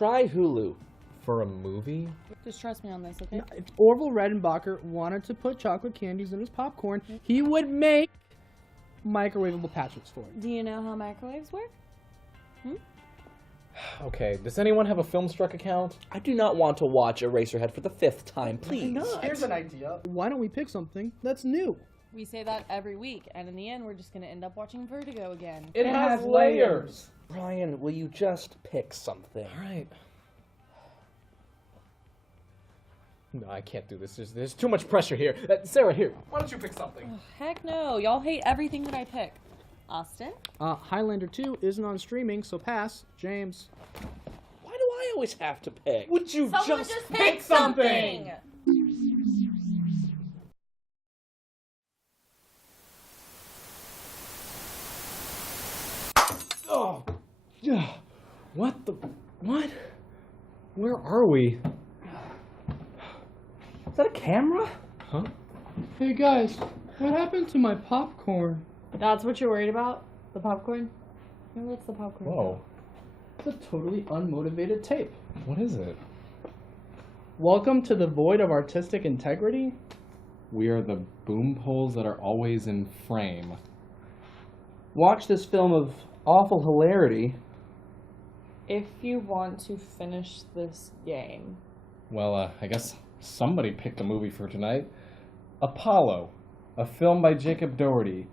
try Hulu. For a movie? Just trust me on this, okay? If Orville Redenbacher wanted to put chocolate candies in his popcorn, he would make microwavable patches for it. Do you know how microwaves work? Okay, does anyone have a Filmstruck account? I do not want to watch Eraserhead for the 5th time, please. Here's an idea. Why don't we pick something that's new? We say that every week, and in the end, we're just gonna end up watching Vertigo again. It has layers! Brian, will you just pick something? Alright. No, I can't do this. There's too much pressure here. Sarah, here, why don't you pick something? Oh, heck no. Y'all hate everything that I pick. Austin? Highlander 2 isn't on streaming, so pass. James. Why do I always have to pick? Would you Someone just pick something! Oh, yeah. What the? What? Where are we? Is that a camera? Huh? Hey guys, what happened to my popcorn? That's what you're worried about? The popcorn? What's the popcorn? Whoa. It's a totally unmotivated tape. What is it? Welcome to the void of artistic integrity. We are the boom poles that are always in frame. Watch this film of awful hilarity. If you want to finish this game. Well, I guess somebody picked a movie for tonight. Apollo, a film by Jacob Doherty.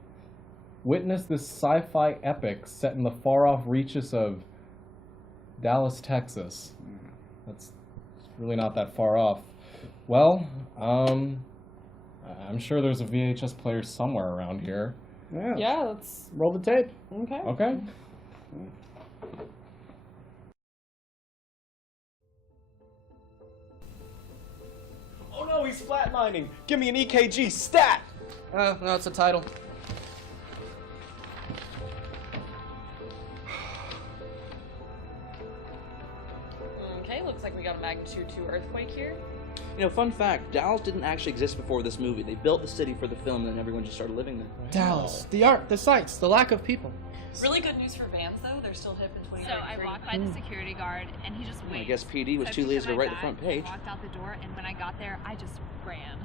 Witness this sci-fi epic set in the far-off reaches of Dallas, Texas. That's really not that far off. Well, I'm sure there's a VHS player somewhere around here. Yeah, let's roll the tape. Okay. Okay. Oh no, he's flatlining! Give me an EKG stat! No, it's a title. Okay, looks like we got a magnitude 2 earthquake here. You know, fun fact, Dallas didn't actually exist before this movie. They built the city for the film and then everyone just started living there. Dallas, the art, the sights, the lack of people. Really good news for vans, though. They're still hip in 2023. So I walked by the security guard, and he just waved. I guess PD was So I too picked lazy up to my write the bag front and page. walked out the door, and when I got there, I just ran.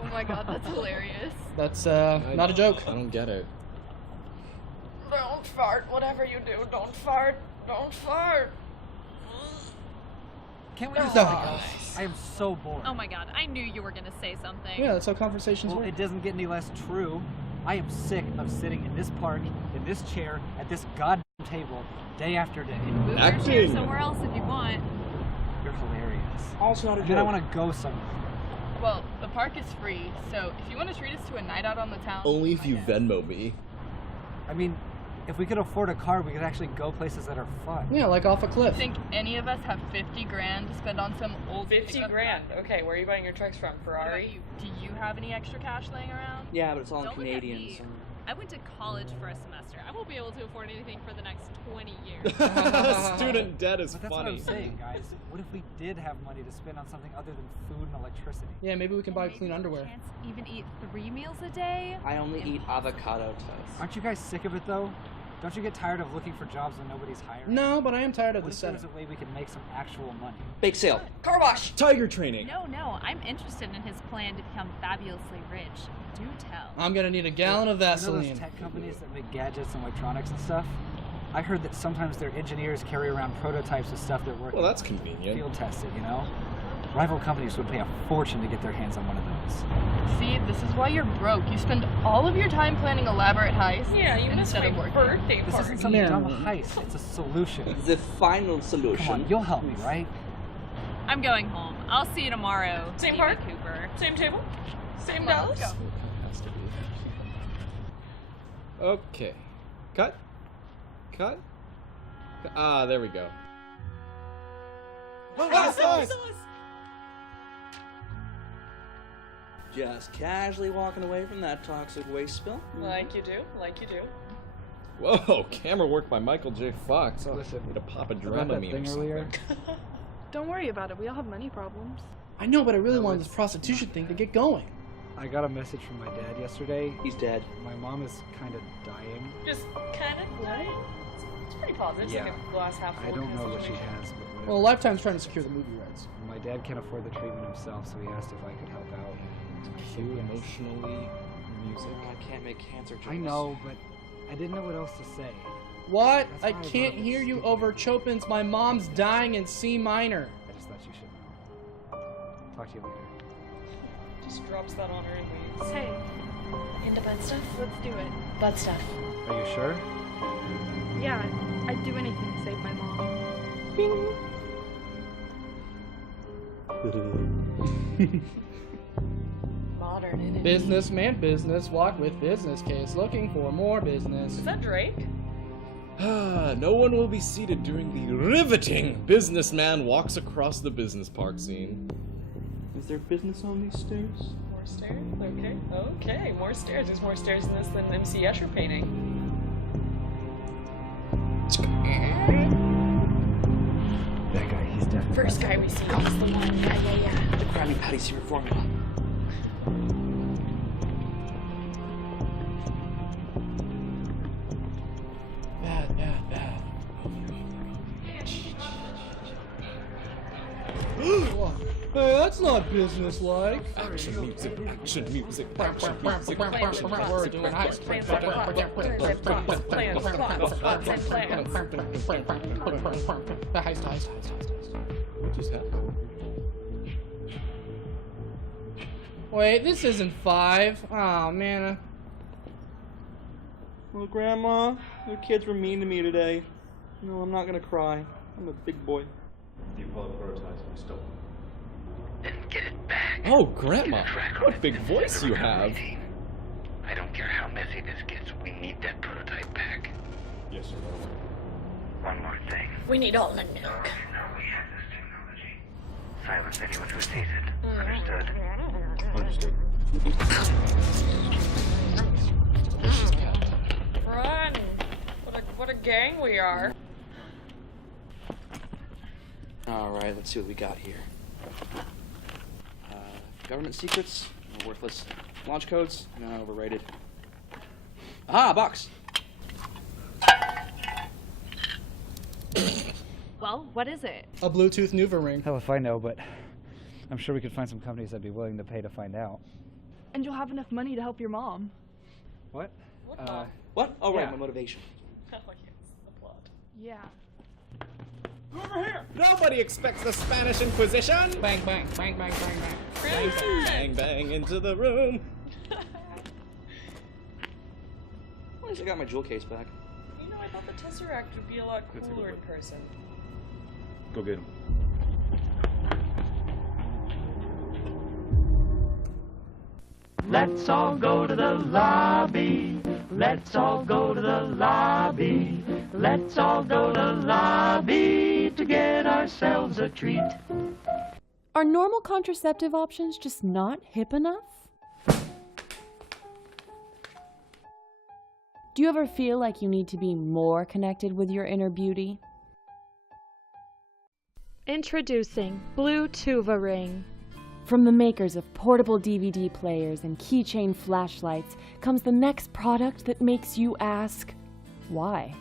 Oh my god, that's hilarious. That's not a joke. I don't get it. Don't fart. Whatever you do, don't fart. Don't fart. Can't we just I am so bored. Oh my god, I knew you were gonna say something. Yeah, that's how conversations Well, work. it doesn't get any less true. I am sick of sitting in this park, in this chair, at this goddamn table, day after day. Move your chair somewhere else if you want. You're hilarious. Also not a And joke. then I want to go somewhere. Well, the park is free, so if you want to treat us to a night out on the town... Only if you Venmo me. I mean, if we could afford a car, we could actually go places that are fun. Yeah, like off a cliff. Think any of us have 50 grand to spend on some old... 50 grand. Okay, where are you buying your trucks from? Ferrari? Do you have any extra cash laying around? Yeah, but it's all in Don't look at Canadian. me. So. I went to college for a semester. I won't be able to afford anything for the next 20 years. Student debt is But that's funny. what I'm saying, guys. What if we did have money to spend on something other than food and electricity? Yeah, maybe we can buy Maybe clean we underwear. can't even eat 3 meals a day. I only eat avocado toast. Aren't you guys sick of it, though? Don't you get tired of looking for jobs when nobody's hiring? No, but I am tired of What the if there setup. was a way we could make some actual money? Bake sale. Car wash! Tiger training! No, I'm interested in his plan to become fabulously rich. Do tell. I'm gonna need a gallon of You know Vaseline. those tech companies that make gadgets and electronics and stuff? I heard that sometimes their engineers carry around prototypes of stuff they're working Well, that's on, convenient. field tested, you know? Rival companies would pay a fortune to get their hands on one of those. See, this is why you're broke. You spend all of your time planning elaborate heists Yeah, you missed instead my of working. birthday This party. isn't some dumb heist, it's a solution. The final solution. Come on, you'll help me, right? I'm going home. I'll see you tomorrow. Same Eva park? Cooper. Same table? Same Come on, dollars? let's go. Okay. Cut. Cut. Ah, there we go. Just casually walking away from that toxic waste spill. Like you do, like you do. Whoa, camera work by Michael J. Fox. Oh, I need to pop a Dramamine or something. Don't worry about it. We all have money problems. I know, but I really wanted this prostitution thing to get going. I got a message from my dad yesterday. He's dead. My mom is kind of dying. Just kind of what? It's pretty positive. It's Yeah. like a glass half full. I don't know what she situation. has, but whatever. Well, Lifetime's trying to secure the movie rights. My dad can't afford the treatment himself, so he asked if I could help out. Cue emotionally music. I can't make cancer jokes. I know, but I didn't know what else to say. What? That's I why I can't brought hear this you stupid- over Chopin's My Mom's Dying in C minor. I just thought you should know. Talk to you later. Just drops that on her and leaves. Hey, Into butt stuff? let's do it. Butt stuff. Are you sure? Yeah, I'd do anything to save my mom. Modern enemy. Businessman, business, walk with business case, looking for more business. Is that Drake? No one will be seated during the riveting businessman walks across the business park scene. Is there business on these stairs? More stairs? Okay. Okay, more stairs. There's more stairs in this than MC Escher painting. That guy, he's definitely. First guy we see is the one. Yeah. The Krabby Patty secret formula. Bad, bad, bad. Hey, that's not business-like. Action music, action music, action music. We're doing high school. Heist. What just happened? Wait, this isn't 5. Oh, man. Well, Grandma, your kids were mean to me today. No, I'm not gonna cry. I'm a big boy. The Apollo prototypes we stole. Then get it back. Oh, Grandma, what big voice you have. I don't care how messy this gets, we need that prototype back. Yes, sir. One more thing. We need all the Those nuke. who know we have this technology. Silence anyone who sees it. Understood? Understood. Run! What a gang we are. Alright, let's see what we got here. Government secrets, worthless. Launch codes, no, overrated. Aha, box! Well, what is it? A Bluetooth Nuva ring. Hell if I know, but I'm sure we could find some companies that'd be willing to pay to find out. And you'll have enough money to help your mom. What? What? Oh, right, Yeah. my motivation. Oh, yes, the plot. Yeah. Nobody expects the Spanish Inquisition! Bang, bang, bang, bang, bang, bang. Prison! Bang, bang into the room. At least I got my jewel case back. You know, I thought the Tesseract would be a lot That's a cooler in good person. Go get him. Let's all go to the lobby. Let's all go to the lobby. Let's all go to the lobby to get ourselves a treat. Are normal contraceptive options just not hip enough? Do you ever feel like you need to be more connected with your inner beauty? Introducing Blue Tuva Ring. From the makers of portable DVD players and keychain flashlights comes the next product that makes you ask, why?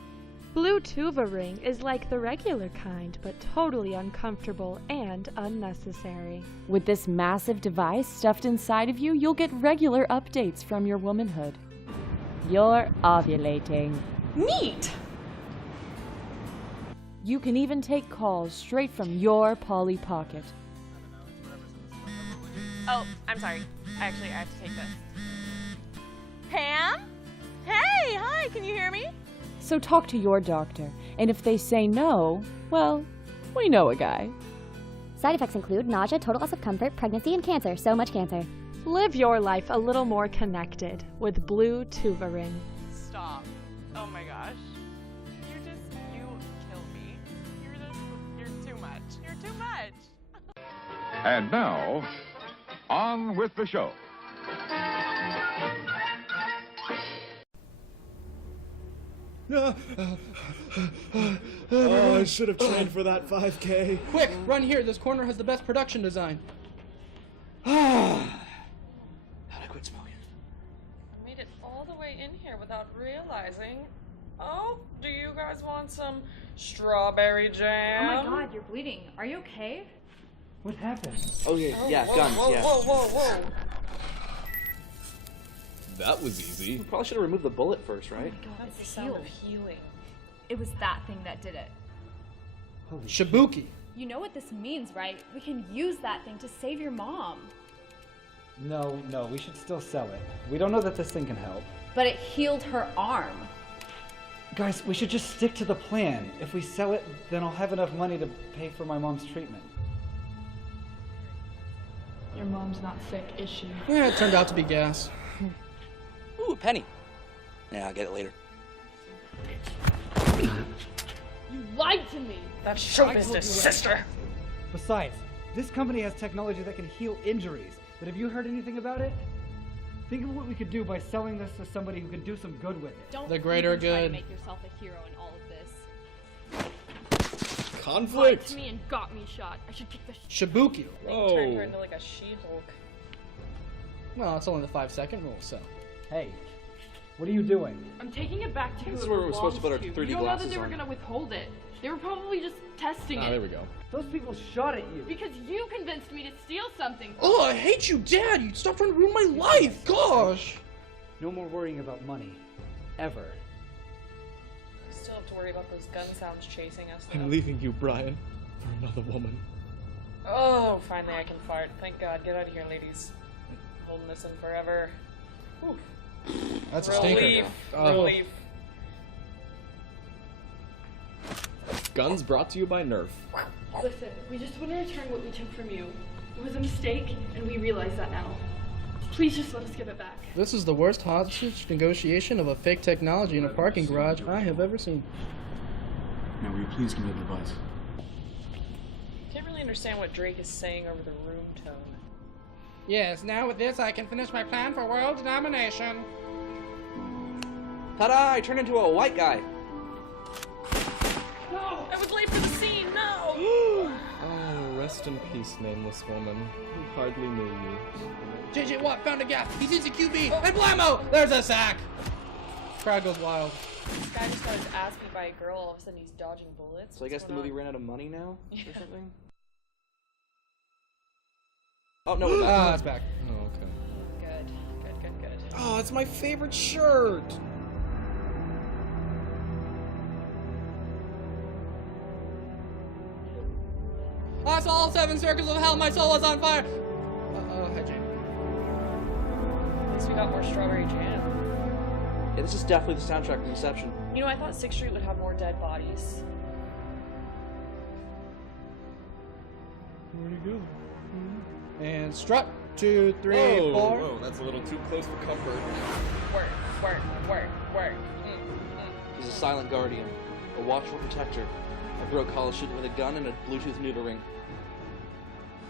Blue Tuva Ring is like the regular kind, but totally uncomfortable and unnecessary. With this massive device stuffed inside of you, you'll get regular updates from your womanhood. You're ovulating. Neat! You can even take calls straight from your Polly Pocket. Oh, I'm sorry. I have to take this. Pam? Hey, hi, can you hear me? So talk to your doctor, and if they say no, well, we know a guy. Side effects include nausea, total loss of comfort, pregnancy, and cancer. So much cancer. Live your life a little more connected with Blue Tuva Ring. Stop. Oh my gosh. You killed me. You're too much. You're too much. And now, on with the show. Oh, I should have trained for that 5K. Quick, run here. This corner has the best production design. How'd I quit smoking? I made it all the way in here without realizing Oh, do you guys want some strawberry jam? Oh my god, you're bleeding. Are you okay? What happened? Oh yeah, yeah, whoa, guns, whoa, yeah. Whoa, whoa, whoa. That was easy. We probably should have removed the bullet first, right? Oh my god, That's the it's sound of healed. healing. It was that thing that did it. Shibuki. You know what this means, right? We can use that thing to save your mom. No, we should still sell it. We don't know that this thing can help. But it healed her arm. Guys, we should just stick to the plan. If we sell it, then I'll have enough money to pay for my mom's treatment. Your mom's not sick, is she? Yeah, it turned out to be gas. Ooh, a penny. Yeah, I'll get it later. You lied to me! That's show business, sister! Besides, this company has technology that can heal injuries. But have you heard anything about it? Think of what we could do by selling this to somebody who can do some good with it. Don't The greater even try to good. make yourself a hero in all of this. Lied Conflict. to me and got me shot. I should kick the Shibuki. Turned her into like a She-Hulk. Well, it's only the 5-second rule, so. Hey, what are you doing? I'm taking it back to who This is it where we're supposed to put our belongs 3D You don't know that glasses they were on. gonna withhold it. They were probably just testing Ah, it. there we go. Those people shot at you. Because you convinced me to steal something. Oh, I hate you, Dad! You stop trying to ruin my life! Gosh! No more worrying about money. Ever. Still have to worry about those gun sounds chasing us. I'm though. leaving you, Brian, for another woman. Oh, finally I can fart. Thank God. Get out of here, ladies. Holding this in forever. Oof. That's a Relief. stinker. Oh. Relief. Guns brought to you by Nerf. Listen, we just want to return what we took from you. It was a mistake, and we realize that now. Please just let us give it back. This is the worst hostage negotiation of a fake technology in a parking garage I have ever seen. Now, will you please give me advice? Can't really understand what Drake is saying over the room tone. Yes, now with this I can finish my plan for world domination. Ta-da! I turned into a white guy. No! I was late for the scene! No! Oh, rest in peace, nameless woman. Who hardly knew you. JJ Watt found a gap. He's into QB. And blammo! There's a sack. Crowd goes wild. This guy just got his ass beat by a girl, all of a sudden he's dodging bullets. So I guess What's the going movie on? ran out of money now? Yeah. Or something? Oh, no, we're back. Ah, it's back. Oh, okay. Good. Oh, it's my favorite shirt. I saw all 7 circles of hell. My soul was on fire. Hi, Jane. At least we got more strawberry jam. Yeah, this is definitely the soundtrack from Inception. You know, I thought 6th Street would have more dead bodies. Where'd he go? And strut. 2, 3, Whoa, 4. whoa, that's a little too close for comfort. Work. He's a silent guardian, a watchful protector, a bro college student with a gun and a Bluetooth noodle ring.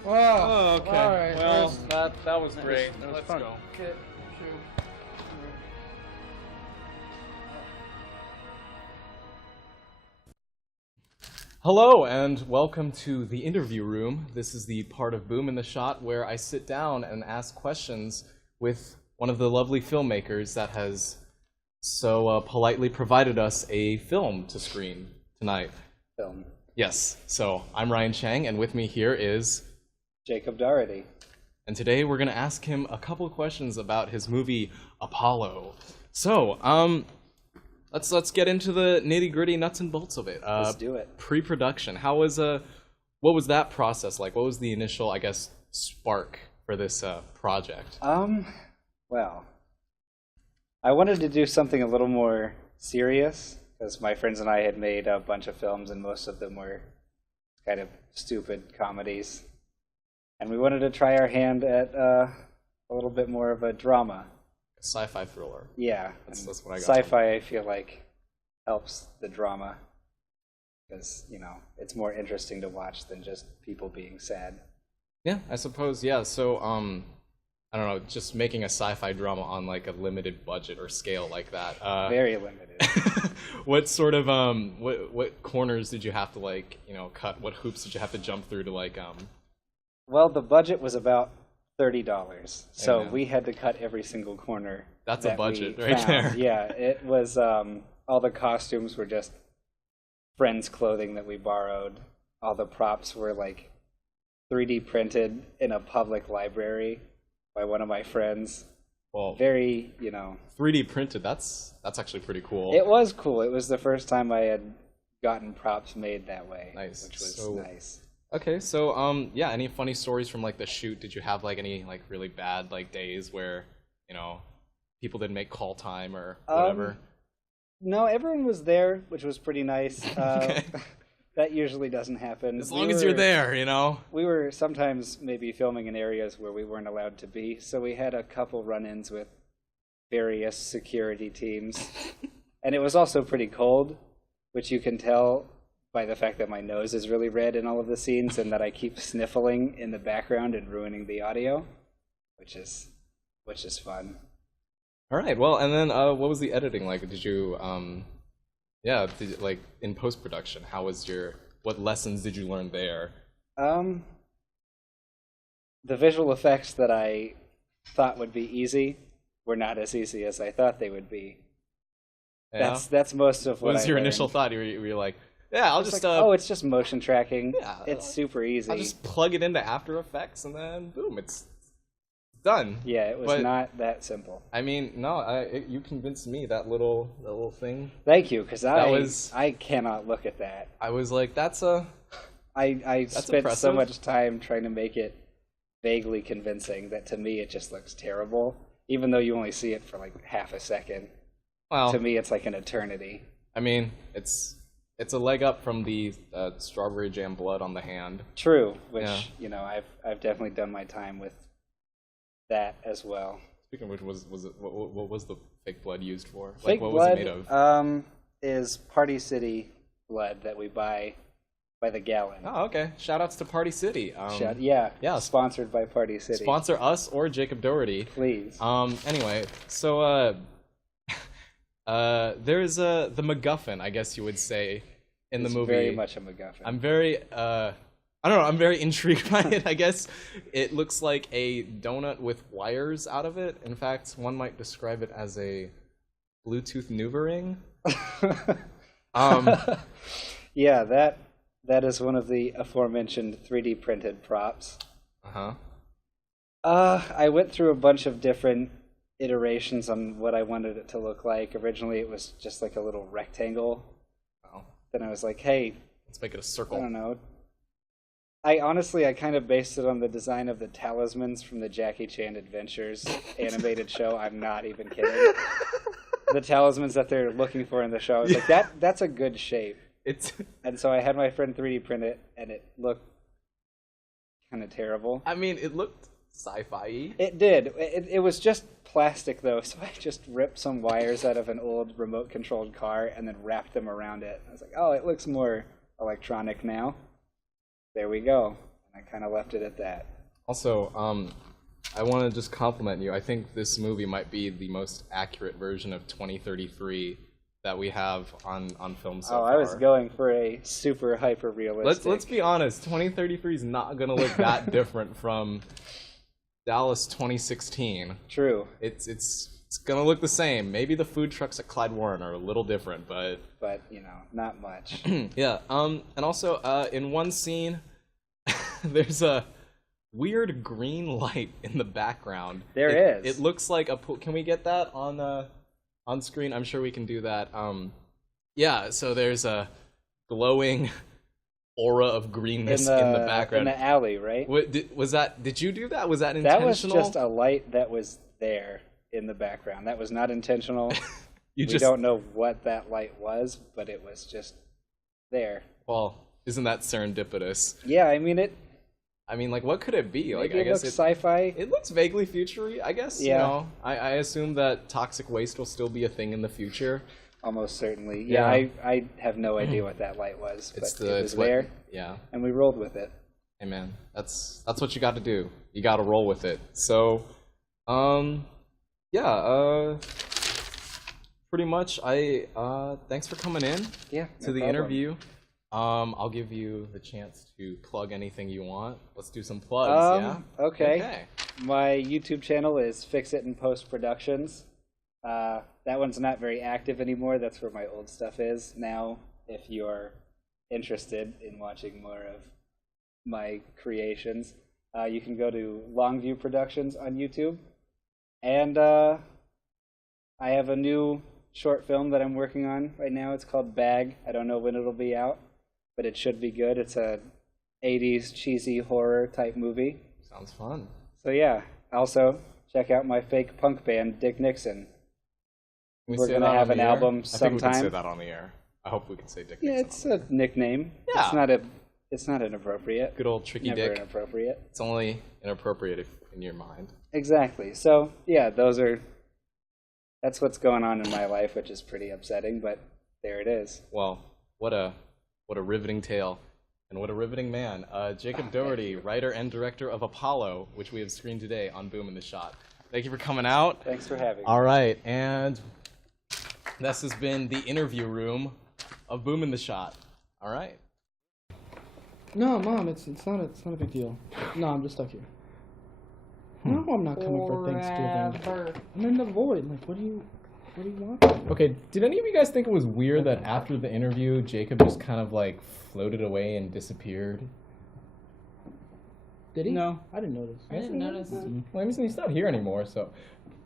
Oh, okay. All right. Well, Where's- that was great. that was Let's fun. go. Good. Hello and welcome to the interview room. This is the part of Boom in the Shot where I sit down and ask questions with one of the lovely filmmakers that has so politely provided us a film to screen tonight. Film. Yes, so I'm Ryan Chang and with me here is Jacob Doherty. And today we're going to ask him a couple of questions about his movie Apollo. So, let's get into the nitty-gritty nuts and bolts of it. Let's do it. Pre-production. What was that process like? What was the initial, I guess, spark for this project? Well, I wanted to do something a little more serious because my friends and I had made a bunch of films and most of them were kind of stupid comedies. And we wanted to try our hand at a little bit more of a drama. Sci-fi thriller. Yeah. That's what I got. Sci-fi, I feel like, helps the drama because, you know, it's more interesting to watch than just people being sad. Yeah, I suppose, yeah. So, I don't know, just making a sci-fi drama on like a limited budget or scale like that. Very limited. What sort of, what corners did you have to like, you know, cut? What hoops did you have to jump through to like, Well, the budget was about $30, so Amen. we had to cut every single corner. That's a that budget we right found. there. Yeah, it was a all the costumes were just friends' clothing that we borrowed. All the props were like 3D printed in a public library by one of my friends. Well, very, 3D printed. That's actually pretty cool. It was cool. It was the first time I had gotten props made that way. Nice. Which was nice. Okay, so yeah, any funny stories from like the shoot? Did you have like any like really bad like days where, people didn't make call time or whatever? No, everyone was there, which was pretty nice. Okay. That usually doesn't happen. As long as you're there, We were sometimes maybe filming in areas where we weren't allowed to be, so we had a couple run-ins with various security teams. And it was also pretty cold, which you can tell by the fact that my nose is really red in all of the scenes and that I keep sniffling in the background and ruining the audio, which is fun. All right. Well, and then what was the editing like? Did you like in post-production, what lessons did you learn there? The visual effects that I thought would be easy were not as easy as I thought they would be. Yeah? That's most of What was your learned. initial thought? Were you like, yeah, I'll just it's just motion tracking. Yeah, it's super easy. I'll just plug it into After Effects and then boom, it's done. Yeah, it was not that simple. I mean, no, you convinced me, that little thing. Thank you, because I cannot look at that. I was like, I spent impressive. so much time trying to make it vaguely convincing that to me it just looks terrible, even though you only see it for like half a second. Well, to me, it's like an eternity. I mean, it's a leg up from the strawberry jam blood on the hand. True, which I've definitely done my time with that as well. Speaking of which, what was the fake blood used for? Fake what blood was it made of? Is Party City blood that we buy by the gallon. Oh, okay. Shout-outs to Party City. Yeah. Sponsored by Party City. Sponsor us or Jacob Doherty. Please. Anyway, so there's the MacGuffin, I guess you would say, in the movie. Very much a MacGuffin. I'm very I don't know, I'm very intrigued by it, I guess. It looks like a donut with wires out of it. In fact, one might describe it as a Bluetooth Nuva-ring. Yeah, that is one of the aforementioned 3D printed props. Uh-huh. I went through a bunch of different iterations on what I wanted it to look like. Originally, it was just like a little rectangle. Oh. Then I was like, hey, let's make it a circle. I don't know. I kind of based it on the design of the talismans from the Jackie Chan Adventures animated show. I'm not even kidding. The talismans that they're looking for in the show. I was like, that's a good shape. And so I had my friend 3D print it, and it looked kind of terrible. I mean, it looked sci-fi-y. It did. It was just plastic, though, so I just ripped some wires out of an old remote-controlled car and then wrapped them around it. I was like, oh, it looks more electronic now. There we go. And I kind of left it at that. Also, I want to just compliment you. I think this movie might be the most accurate version of 2033 that we have on film so far. I was going for a super hyper realistic. Let's be honest. 2033 is not going to look that different from Dallas 2016. True. It's going to look the same. Maybe the food trucks at Clyde Warren are a little different, but not much. Yeah. And also in one scene there's a weird green light in the background. There is. It looks like a pool. Can we get that on screen? I'm sure we can do that. Yeah, so there's a glowing aura of greenness in the background. In the alley, right? Did you do that? Was that intentional? That was just a light that was there in the background. That was not intentional. We don't know what that light was, but it was just there. Well, isn't that serendipitous? Yeah, I mean it. I mean, like, what could it be? Maybe I guess it looks sci-fi. It looks vaguely future-y, I guess. Yeah. You know, I assume that toxic waste will still be a thing in the future. Almost certainly. Yeah, I have no idea what that light was, but it was there. Yeah. And we rolled with it. Hey, man, that's what you got to do. You got to roll with it. So, yeah, pretty much, thanks for coming in to the interview. I'll give you the chance to plug anything you want. Let's do some plugs, Okay. My YouTube channel is Fix It in Post Productions. That one's not very active anymore. That's where my old stuff is now. If you're interested in watching more of my creations, you can go to Longview Productions on YouTube. And I have a new short film that I'm working on right now. It's called Bag. I don't know when it'll be out, but it should be good. It's a 80s cheesy horror type movie. Sounds fun. So yeah, also check out my fake punk band, Dick Nixon. We're going to have an album sometime. I think we can say that on the air. I hope we can say Dick Nixon. Yeah, it's a nickname. Yeah. It's not inappropriate. Good old Tricky Never Dick. Inappropriate. It's only inappropriate if in your mind. Exactly. So yeah, that's what's going on in my life, which is pretty upsetting, but there it is. Well, what a riveting tale, and what a riveting man. Jacob Doherty, writer and director of Apollo, which we have screened today on Boom in the Shot. Thank you for coming out. Thanks for having me. All right, and this has been the interview room of Boom in the Shot. All right. No, Mom, it's not a big deal. No, I'm just stuck here. No, I'm not coming for Thanksgiving. I'm in the void. Like, what do you want? Okay, did any of you guys think it was weird that after the interview, Jacob just kind of like floated away and disappeared? Did he? No. I didn't notice. I didn't notice. Well, I mean, he's not here anymore, so.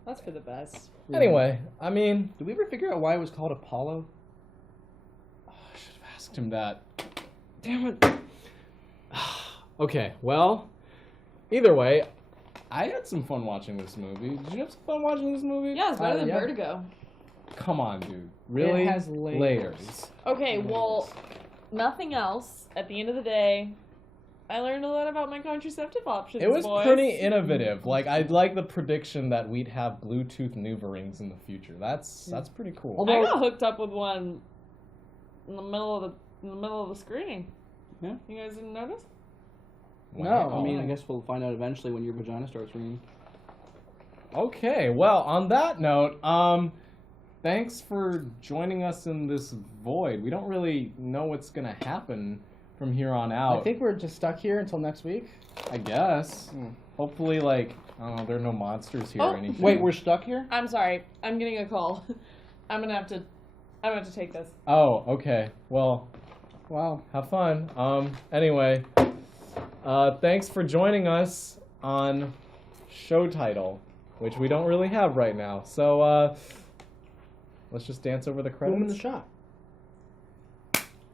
That's for the best. Anyway, I mean. Did we ever figure out why it was called Apollo? Oh, I should have asked him that. Damn it. Okay, well, either way, I had some fun watching this movie. Did you have some fun watching this movie? Yeah, it's better than yeah. Vertigo. Come on, dude. Really? It has layers. Okay, well, nothing else. At the end of the day, I learned a lot about my contraceptive options. It was boys. pretty innovative. Like, I'd like the prediction that we'd have Bluetooth Nuva rings in the future. That's pretty cool. I got hooked up with one in the middle of the screening. Yeah. You guys didn't notice? No, I mean, I guess we'll find out eventually when your vagina starts ringing. Okay, well, on that note, thanks for joining us in this void. We don't really know what's gonna happen from here on out. I think we're just stuck here until next week. I guess. Hopefully, like, I don't know, there are no monsters here or anything. Wait, we're stuck here? I'm sorry. I'm getting a call. I'm gonna have to take this. Oh, okay. Well, wow. Have fun. Anyway, thanks for joining us on show title, which we don't really have right now. So, let's just dance over the credits. Boom in the Shot.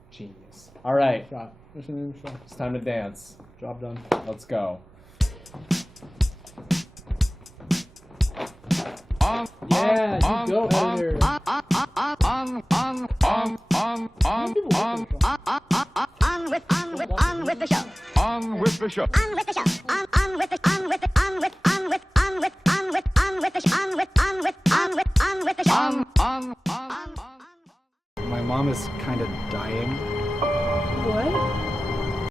Genius. All right. Shot. What's the name of the shot? It's time to dance. Job done. Let's go. Yeah, you go, editor. On with the show. On with the show. On with the show. On with the show. On with the show. My mom is kind of dying. What?